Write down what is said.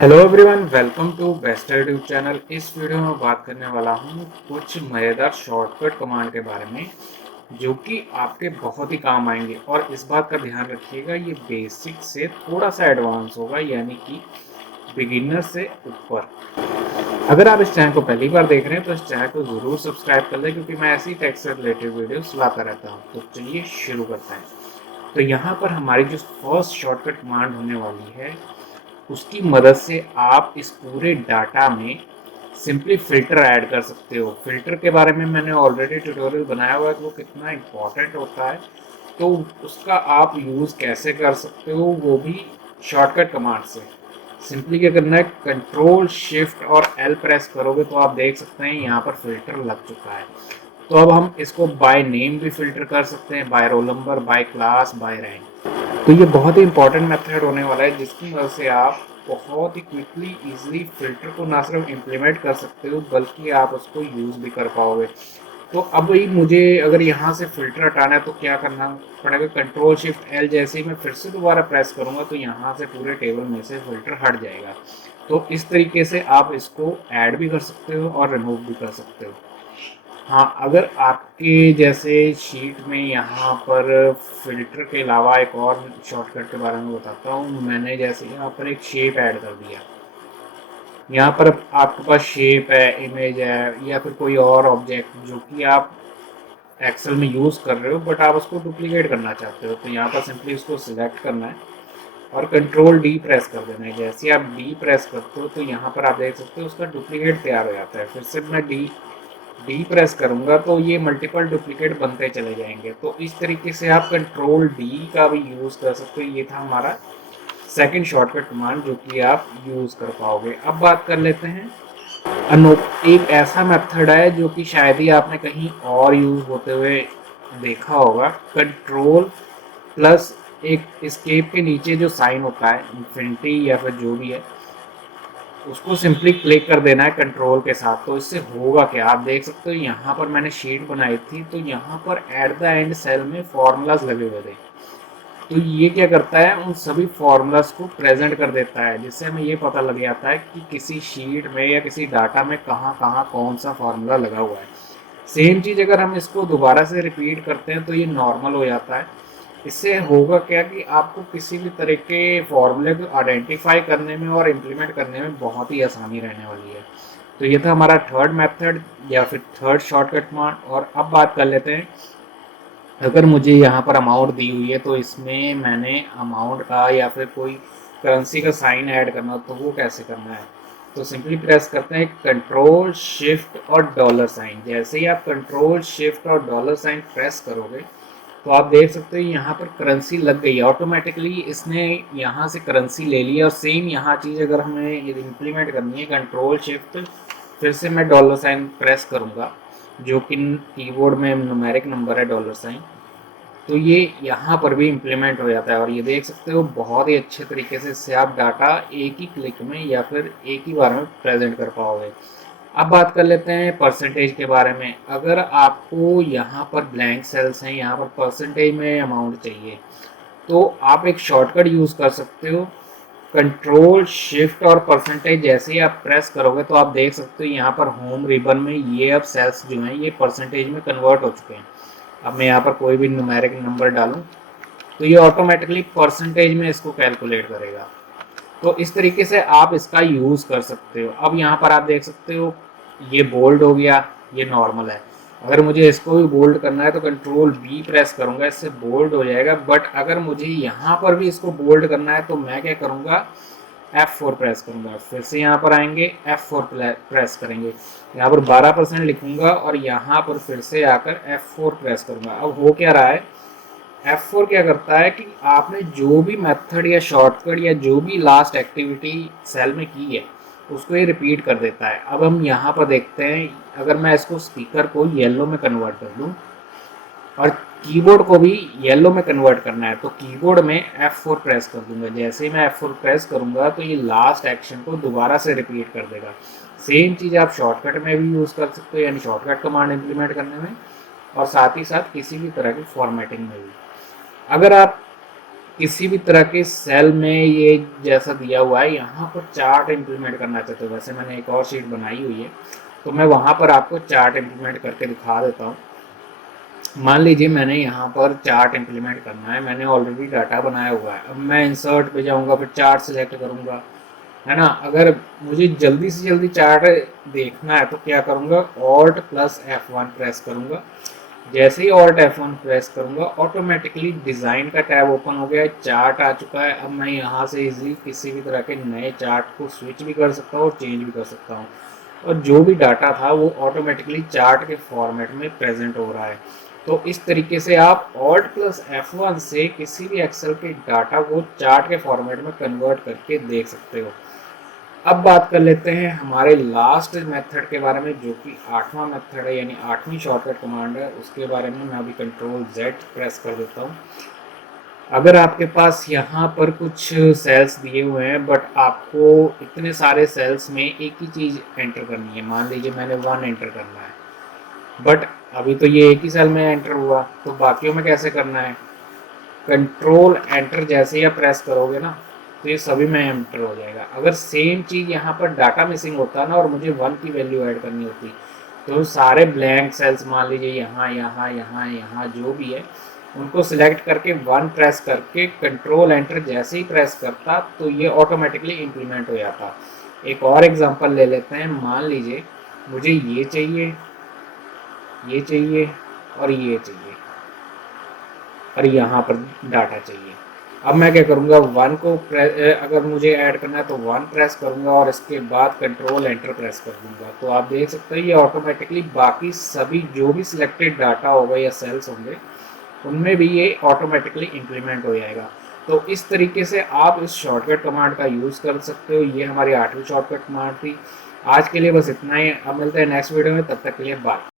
Hello everyone, welcome to best YouTube channel. इस video में बात करने वाला हूँ कुछ मज़ेदार शॉर्टकट कमांड के बारे में जो कि आपके बहुत ही काम आएंगे। और इस बात का ध्यान रखिएगा, ये बेसिक से थोड़ा सा एडवांस होगा, यानी कि बिगिनर से ऊपर। अगर आप इस चैनल को पहली बार देख रहे हैं तो इस चैनल को ज़रूर सब्सक्राइब कर लें, क्योंकि मैं ऐसी टेक से रिलेटेड वीडियोस लाता रहता हूँ। तो चलिए शुरू करते हैं। तो यहाँ पर हमारी जो फर्स्ट शॉर्टकट कमांड होने वाली है, उसकी मदद से आप इस पूरे डाटा में सिंपली फ़िल्टर ऐड कर सकते हो। फ़िल्टर के बारे में मैंने ऑलरेडी ट्यूटोरियल बनाया हुआ है कि वो कितना इम्पॉर्टेंट होता है, तो उसका आप यूज़ कैसे कर सकते हो, वो भी शॉर्टकट कमांड से। सिंपली क्या करना है, कंट्रोल शिफ्ट और एल प्रेस करोगे तो आप देख सकते हैं यहाँ पर फ़िल्टर लग चुका है। तो अब हम इसको बाय नेम भी फ़िल्टर कर सकते हैं, by roll number, by class, by rank. तो ये बहुत ही इंपॉर्टेंट मेथड होने वाला है, जिसकी वजह से आप बहुत ही क्विकली इजीली फ़िल्टर को ना सिर्फ इम्प्लीमेंट कर सकते हो, बल्कि आप उसको यूज़ भी कर पाओगे। तो अब ही मुझे अगर यहाँ से फ़िल्टर हटाना है तो क्या करना पड़ेगा, कंट्रोल शिफ्ट एल जैसे ही मैं फिर से दोबारा प्रेस करूँगा तो यहाँ से पूरे टेबल में से फ़िल्टर हट जाएगा। तो इस तरीके से आप इसको ऐड भी कर सकते हो और रिमूव भी कर सकते हो। हाँ, अगर आपके जैसे शीट में यहाँ पर फ़िल्टर के अलावा एक और शॉर्टकट के बारे में बताता हूँ। मैंने जैसे यहाँ पर एक शेप ऐड कर दिया। यहाँ पर आपके पास शेप है, इमेज है, या फिर कोई और ऑब्जेक्ट जो कि आप एक्सेल में यूज़ कर रहे हो बट आप उसको डुप्लीकेट करना चाहते हो। तो यहाँ पर सिंपली उसको सिलेक्ट करना है और कंट्रोल डी प्रेस कर देना है। जैसे आप डी प्रेस करते हो तो यहाँ पर आप देख सकते हो उसका डुप्लीकेट तैयार हो जाता है। फिर से मैं डी डी प्रेस करूँगा तो ये मल्टीपल डुप्लीकेट बनते चले जाएंगे। तो इस तरीके से आप कंट्रोल डी का भी यूज़ कर सकते हो। ये था हमारा सेकंड शॉर्टकट कमांड जो कि आप यूज़ कर पाओगे। अब बात कर लेते हैं एक ऐसा मेथड है जो कि शायद ही आपने कहीं और यूज़ होते हुए देखा होगा। कंट्रोल प्लस एक स्केप के नीचे जो साइन होता है, इन्फिनिटी या फिर जो भी है, उसको सिंपली क्लिक कर देना है कंट्रोल के साथ। तो इससे होगा क्या, आप देख सकते हो यहाँ पर मैंने शीट बनाई थी तो यहाँ पर एट द एंड सेल में फॉर्मूलाज लगे हुए थे। तो ये क्या करता है, उन सभी फॉर्मूलाज को प्रेजेंट कर देता है, जिससे हमें ये पता लग जाता है कि किसी शीट में या किसी डाटा में कहाँ कहाँ कौन सा फॉर्मूला लगा हुआ है। सेम चीज़ अगर हम इसको दोबारा से रिपीट करते हैं तो ये नॉर्मल हो जाता है। इससे होगा क्या कि आपको किसी भी तरह के फॉर्मूले को आइडेंटिफाई करने में और इम्प्लीमेंट करने में बहुत ही आसानी रहने वाली है। तो ये था हमारा थर्ड मेथड या फिर थर्ड शॉर्टकट कमांड। और अब बात कर लेते हैं, अगर मुझे यहाँ पर अमाउंट दी हुई है तो इसमें मैंने अमाउंट का या फिर कोई करेंसी का साइन ऐड करना, तो वो कैसे करना है। तो सिंपली प्रेस करते हैं कंट्रोल शिफ्ट और डॉलर साइन। जैसे ही आप कंट्रोल शिफ्ट और डॉलर साइन प्रेस करोगे तो आप देख सकते हो यहाँ पर करेंसी लग गई है ऑटोमेटिकली। इसने यहाँ से करेंसी ले ली है। और सेम यहाँ चीज़ अगर हमें इम्प्लीमेंट करनी है, कंट्रोल शिफ्ट फिर से मैं डॉलर साइन प्रेस करूँगा, जो कि कीबोर्ड में न्यूमेरिक नंबर है डॉलर साइन, तो ये यहाँ पर भी इम्प्लीमेंट हो जाता है। और ये देख सकते हो बहुत ही अच्छे तरीके से इससे आप डाटा एक ही क्लिक में या फिर एक ही बार में प्रेजेंट कर पाओगे। अब बात कर लेते हैं परसेंटेज के बारे में। अगर आपको यहाँ पर ब्लैंक सेल्स हैं, यहाँ पर परसेंटेज में अमाउंट चाहिए, तो आप एक शॉर्टकट यूज़ कर सकते हो। कंट्रोल शिफ्ट और परसेंटेज जैसे ही आप प्रेस करोगे तो आप देख सकते हो यहाँ पर होम रिबन में ये अब सेल्स जो हैं ये परसेंटेज में कन्वर्ट हो चुके हैं। अब मैं यहाँ पर कोई भी न्यूमेरिक नंबर डालूँ तो ये ऑटोमेटिकली परसेंटेज में इसको कैलकुलेट करेगा। तो इस तरीके से आप इसका यूज़ कर सकते हो। अब यहाँ पर आप देख सकते हो ये बोल्ड हो गया, ये नॉर्मल है। अगर मुझे इसको भी बोल्ड करना है तो कंट्रोल बी प्रेस करूँगा, इससे बोल्ड हो जाएगा। बट अगर मुझे यहाँ पर भी इसको बोल्ड करना है तो मैं क्या करूँगा, F4 प्रेस करूँगा। फिर से यहाँ पर आएंगे, F4 प्रेस करेंगे, यहाँ पर 12% लिखूँगा और यहाँ पर फिर से आकर F4 प्रेस करूँगा। अब हो क्या रहा है, F4 क्या करता है कि आपने जो भी मेथड या शॉर्टकट या जो भी लास्ट एक्टिविटी सेल में की है उसको ये रिपीट कर देता है। अब हम यहाँ पर देखते हैं, अगर मैं इसको स्पीकर को येलो में कन्वर्ट कर दूँ और कीबोर्ड को भी येलो में कन्वर्ट करना है तो कीबोर्ड में F4 प्रेस कर दूंगा। जैसे ही मैं F4 प्रेस करूंगा तो ये लास्ट एक्शन को दोबारा से रिपीट कर देगा। सेम चीज़ आप शॉर्टकट में भी यूज़ कर सकते हो, यानी शॉर्टकट कमांड इम्प्लीमेंट करने में, और साथ ही साथ किसी भी तरह की फॉर्मेटिंग में भी। अगर आप किसी भी तरह के सेल में ये जैसा दिया हुआ है, यहाँ पर चार्ट इम्प्लीमेंट करना चाहते हो, वैसे मैंने एक और शीट बनाई हुई है तो मैं वहाँ पर आपको चार्ट इम्प्लीमेंट करके दिखा देता हूँ। मान लीजिए मैंने यहाँ पर चार्ट इम्प्लीमेंट करना है, मैंने ऑलरेडी डाटा बनाया हुआ है। अब मैं इंसर्ट पे जाऊँगा, फिर चार्ट सेलेक्ट करूँगा, है ना। अगर मुझे जल्दी से जल्दी चार्ट देखना है तो क्या करूँगा, ऑल्ट प्लस F1 प्रेस करूँगा। जैसे ही ऑल्ट F1 प्रेस करूँगा ऑटोमेटिकली डिज़ाइन का टैब ओपन हो गया है, चार्ट आ चुका है। अब मैं यहाँ से इजी किसी भी तरह के नए चार्ट को स्विच भी कर सकता हूँ और चेंज भी कर सकता हूँ, और जो भी डाटा था वो ऑटोमेटिकली चार्ट के फॉर्मेट में प्रेजेंट हो रहा है। तो इस तरीके से आप ऑल्ट प्लस F1 से किसी भी एक्सेल के डाटा को चार्ट के फॉर्मेट में कन्वर्ट करके देख सकते हो। अब बात कर लेते हैं हमारे लास्ट मेथड के बारे में, जो कि 8वां मेथड है, यानी 8वीं शॉर्टकट कमांड है। उसके बारे में मैं अभी कंट्रोल Z प्रेस कर देता हूँ। अगर आपके पास यहाँ पर कुछ सेल्स दिए हुए हैं बट आपको इतने सारे सेल्स में एक ही चीज़ एंटर करनी है, मान लीजिए मैंने 1 एंटर करना है, बट अभी तो ये एक ही सेल में एंटर हुआ, तो बाकियों में कैसे करना है। कंट्रोल एंटर जैसे ही आप प्रेस करोगे ना तो ये सभी में एंटर हो जाएगा। अगर सेम चीज़ यहाँ पर डाटा मिसिंग होता ना और मुझे 1 की वैल्यू ऐड करनी होती, तो सारे ब्लैंक सेल्स मान लीजिए यहाँ यहाँ यहाँ यहाँ जो भी है उनको सिलेक्ट करके 1 प्रेस करके कंट्रोल एंटर जैसे ही प्रेस करता तो ये ऑटोमेटिकली इम्प्लीमेंट हो जाता। एक और एग्जांपल ले लेते हैं। मान लीजिए मुझे ये चाहिए, ये चाहिए और ये चाहिए, और यहाँ पर डाटा चाहिए। अब मैं क्या करूँगा, 1 को अगर मुझे ऐड करना है तो 1 प्रेस करूँगा और इसके बाद कंट्रोल एंटर प्रेस कर दूँगा। तो आप देख सकते हैं ये ऑटोमेटिकली बाकी सभी जो भी सिलेक्टेड डाटा होगा या सेल्स होंगे उनमें भी ये ऑटोमेटिकली इम्प्लीमेंट हो जाएगा। तो इस तरीके से आप इस शॉर्टकट कमांड का यूज़ कर सकते हो। ये हमारी 8वीं शॉर्टकट कमांड थी। आज के लिए बस इतना ही। अब मिलते हैं नेक्स्ट वीडियो में, तब तक के लिए बाय।